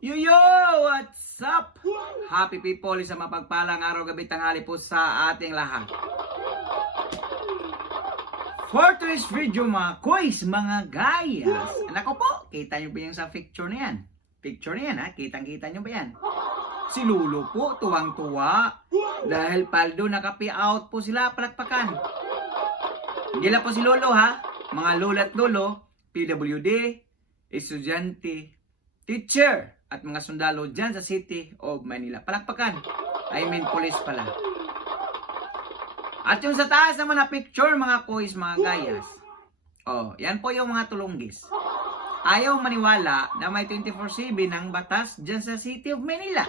Yo! What's up? Happy people, isang mapagpalang araw, gabi, tanghali po sa ating lahat. For today's video mga koys, mga gayas. Nako po, kita nyo ba yung sa picture na yan? Picture na yan ha, kitang-kita nyo ba yan? Si Lolo po, tuwang-tuwa. Dahil paldo, nakapi-out po sila, palakpakan. Hindi lang po si Lolo ha, mga lola at lolo, PWD, estudyante, teacher, at mga sundalo dyan sa City of Manila. Palakpakan. I mean police pala. At yung sa taas naman na picture mga koys, mga gayas. Oh, yan po yung mga tulunggis. Ayaw maniwala na may 24/7 ng batas dyan sa City of Manila.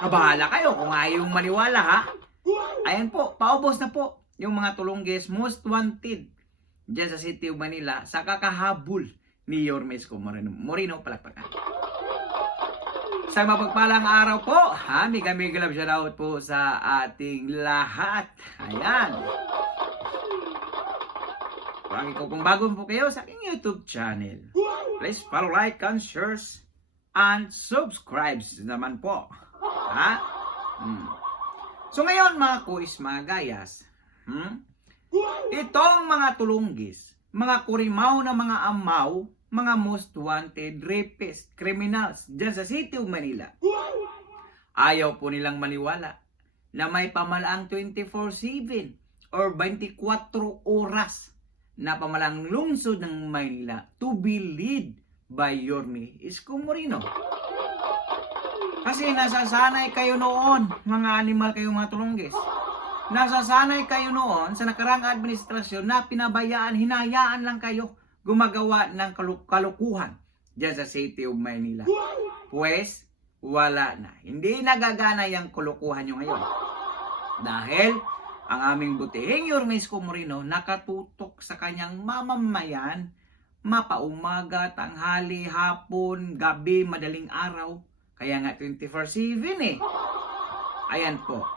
Kabahala kayo kung ayaw maniwala ha. Ayan po, paubos na po yung mga tulunggis most wanted dyan sa City of Manila sa kakahabol ni Yorme Isko Moreno, palakpakan. Sa mapagpalang araw po, mega love shoutout po sa ating lahat. Ayan. Kung bago po kayo sa aking YouTube channel, please follow, like, and share, and subscribe naman po. Ha? So ngayon mga kuis, mga gayas, itong mga tulunggis, mga kurimaw na mga amaw, mga most wanted rapists, criminals dyan sa City of Manila. Ayaw po nilang maniwala na may pamalaang 24/7 or 24 oras na pamalang lungsod ng Manila to be led by Yorme Isko Moreno. Kasi nasasanay kayo noon, mga animal kayo, mga tulunggis. Nasasanay kayo noon sa nakaraang administrasyon na pinabayaan, hinayaan lang kayo gumagawa ng kalukuhan dyan sa City of Manila. Pues, wala na. Hindi nagagana yung kalukuhan nyo ngayon. Dahil, ang aming butihing Yorme Isko Moreno nakatutok sa kanyang mamamayan, mapaumaga, tanghali, hapon, gabi, madaling araw. Kaya nga 24/7 eh. Ayan po.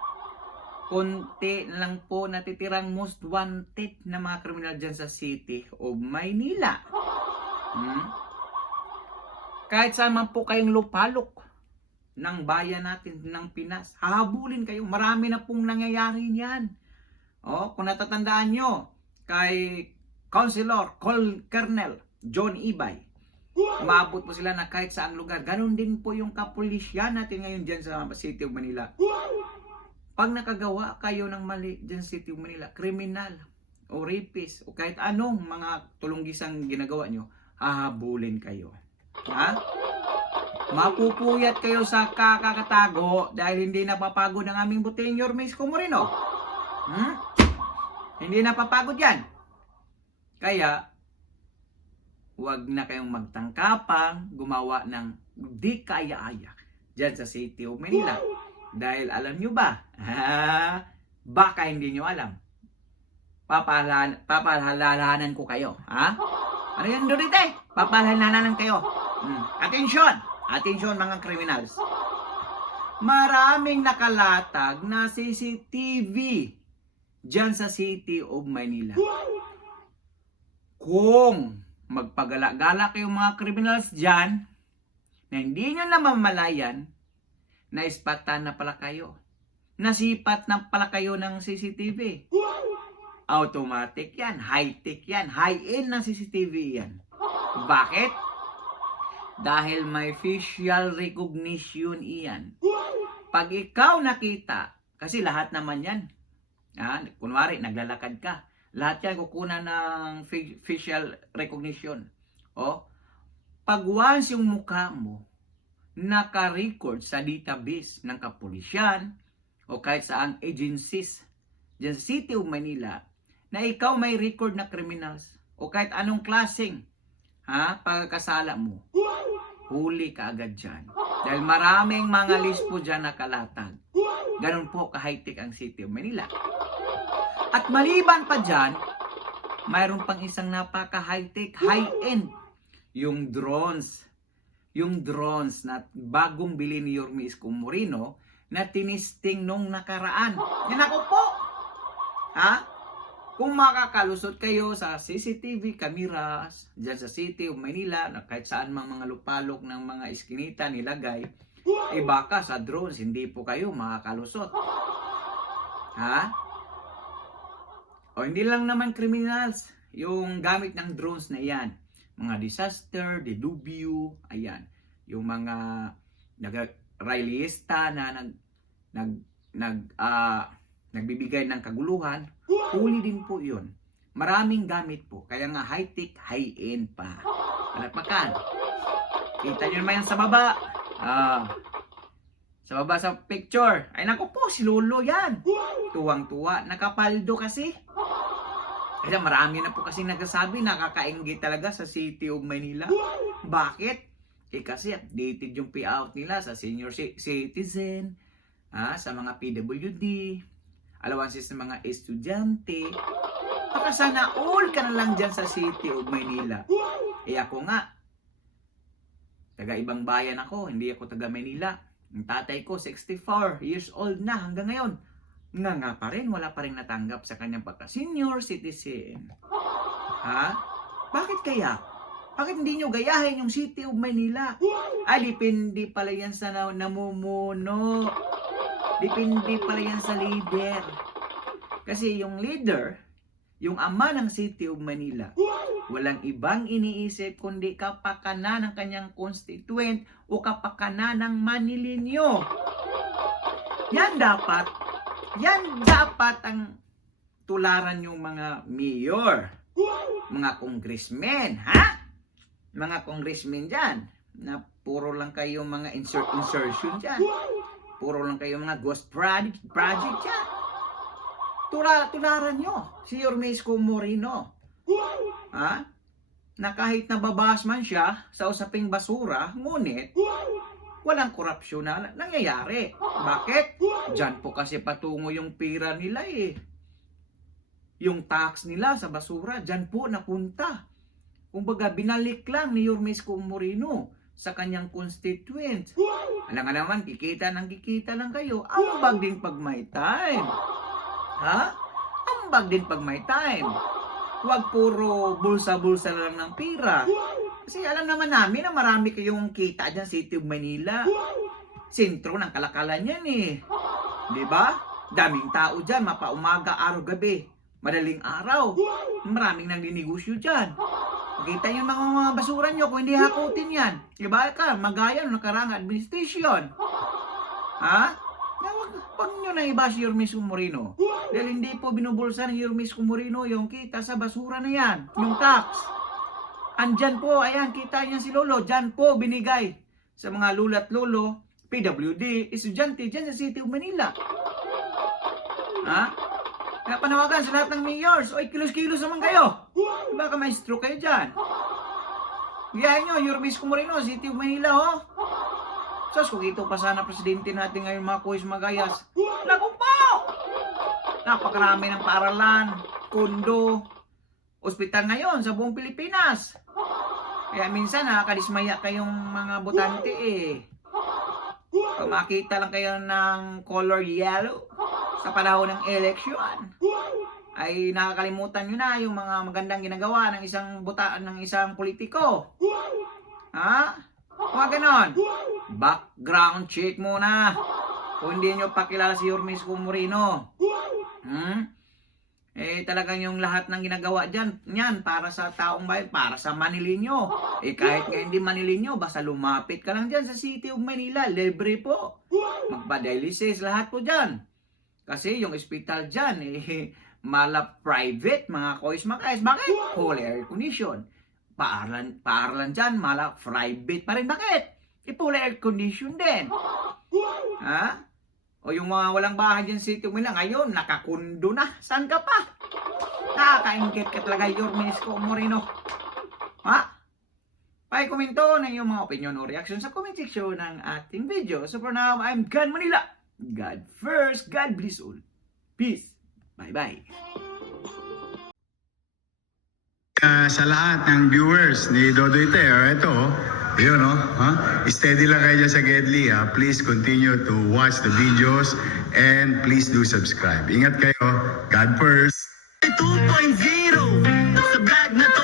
Konti lang po natitirang most wanted na mga kriminal dyan sa City of Manila. Kahit saan man po kayong lupalok ng bayan natin ng Pinas, hahabulin kayo. Marami na pong nangyayari niyan. Kung natatandaan nyo, kay Councilor Colonel John Ibay, umabot po sila na kahit saang lugar. Ganon din po yung kapulisyan natin ngayon dyan sa City of Manila. Pag nakagawa kayo ng mali dyan sa City of Manila, kriminal o rapist o kahit anong mga tulunggisang ginagawa nyo, hahabulin kayo. Ha? Mapupuyat kayo sa kakatago dahil hindi napapagod ang aming butihing Yorme Isko Moreno. Hindi napapagod yan. Kaya, huwag na kayong magtangkapang gumawa ng di kaya-aya dyan sa City of Manila. Dahil alam nyo ba? Baka hindi nyo alam. Papalalahanan ko kayo. Ha? Ano yan doon eh? Papalalahanan kayo. Atensyon! Atensyon mga criminals. Maraming nakalatag na CCTV dyan sa City of Manila. Kung magpagala-gala kayong mga criminals dyan na hindi nyo namamalayan, naispatan na pala kayo. Nasipat na pala kayo ng CCTV. Automatic yan, high-tech yan, high-end na CCTV yan. Bakit? Dahil may facial recognition iyan. Pag ikaw nakita, kasi lahat naman yan, kunwari naglalakad ka, lahat yan kukunan ng facial recognition. Pag once yung mukha mo naka-record sa database ng kapulisyan o kahit saang agencies dyan sa City of Manila na ikaw may record na criminals o kahit anong klaseng pagkakasala mo, huli ka agad dyan. Dahil maraming mga list po dyan nakalatag. Ganun po ka-high-tech ang City of Manila. At maliban pa dyan, mayroon pang isang napaka-high-tech, high-end, yung drones. Yung drones na bagong bili ni Yorme Isko Moreno na tinisting nung nakaraan. Yan ako po. Kung makakalusot kayo sa CCTV cameras dyan sa City of Manila, na kahit saan mga lupalok ng mga iskinita nilagay, baka sa drones hindi po kayo makakalusot. Ha? O hindi lang naman criminals yung gamit ng drones na yan. Mga disaster, dilubyo, ayan. Yung mga nag-rallyista na nagbibigay ng kaguluhan, huli din po yun. Maraming gamit po. Kaya nga high-tech, high-end pa. Palakpakan. Kita nyo naman yan sa baba. Sa baba sa picture. Ay naku po, si Lolo yan. Tuwang-tuwa. Nakapaldo kasi. Kaya marami na po kasi nagsasabi, nakakaingit talaga sa City of Manila. Bakit? Kasi updated yung payout nila sa senior citizen, sa mga PWD, allowances ng mga estudyante. Baka sana all ka na lang dyan sa City of Manila. Ako nga, taga ibang bayan ako, hindi ako taga Manila. Ang tatay ko, 64 years old na hanggang ngayon. Nga pa rin, wala pa rin natanggap sa kanyang pagka-senior citizen. Bakit kaya? Bakit hindi nyo gayahin yung City of Manila? Depende pala yan sa namumuno. Depende pala yan sa leader. Kasi yung leader, yung ama ng City of Manila, walang ibang iniisip kundi kapakanan ng kanyang constituent o kapakanan ng Manilinyo. Yan dapat ang tularan yung mga mayor, mga congressmen, mga congressmen dyan, na puro lang kayo mga insertion dyan. Puro lang kayo mga ghost project dyan. Tularan nyo si Yormesco Moreno. Na kahit nababas man siya sa usaping basura, ngunit walang korupsyon na nangyayari. Bakit? Diyan po kasi patungo yung pira nila Yung tax nila sa basura, diyan po napunta. Kumbaga, binalik lang ni Yormesco Moreno sa kanyang constituent. Alam nga naman, kikita lang kayo. Ambag din pag may time. Ambag din pag may time. Huwag puro bulsa-bulsa lang ng pira. Kasi alam naman namin na marami kayong kita dyan sa City of Manila. Sentro ng kalakalan yan Diba? Daming tao dyan, mapaumaga, araw, gabi. Madaling araw. Maraming nagninegosyo dyan. Makita nyo mga basura nyo kung hindi hakutin yan. Diba ka? Magaya ng nakarang administration. Huwag nyo na iba si Yormesco Moreno. Dahil hindi po binubulsa ni Yormesco Moreno yung kita sa basura na yan. Yung tax. Andyan po, ayan, kita niya si Lolo. Dyan po binigay sa mga lula't lolo, PWD, estudyante dyan sa City of Manila. Kaya panawagan sa lahat ng mayors. Oy, kilos-kilos naman kayo. Baka may stroke kayo dyan. Gayahin nyo, Yormesco Moreno, City of Manila, Sos, kung ito pa sana presidente natin ngayon, mga kuhis magayas. Naku po! Napakarami ng paaralan, kondo, ospital ngayon sa buong Pilipinas. Kaya minsan nakakadismaya kayong mga botante Pag makita lang kayo ng color yellow sa panahon ng election, ay nakakalimutan nyo na yung mga magandang ginagawa ng isang politiko. Mga ganon. Background check muna. Kung hindi nyo pakilala si Yormesco Moreno. Talagang yung lahat ng ginagawa dyan, yan, para sa taong bayan, para sa Manilinyo. Kahit nga hindi Manilinyo, basta lumapit ka lang dyan sa City of Manila, libre po. Magpa-dialysis, lahat po dyan. Kasi yung hospital dyan, mala-private, mga kois makais. Bakit? Whole air condition. Paaralan dyan, mala-private pa rin. Bakit? Full air condition din. O yung mga walang bahay dyan sa City of Manila, ngayon, nakakundo na. Saan ka pa? Nakakaingit ka talaga, Yormesco Moreno. Pakikomento ng iyong mga opinion o reaction sa comment section ng ating video. So for now, I'm God Manila. God first, God bless all. Peace. Bye-bye. Sa lahat ng viewers ni Dodoy Teo, ito, yun, steady lang kayo dyan sa Gedli. Please continue to watch the videos and please do subscribe. Ingat kayo. God first. 2.0. Sa vlog na to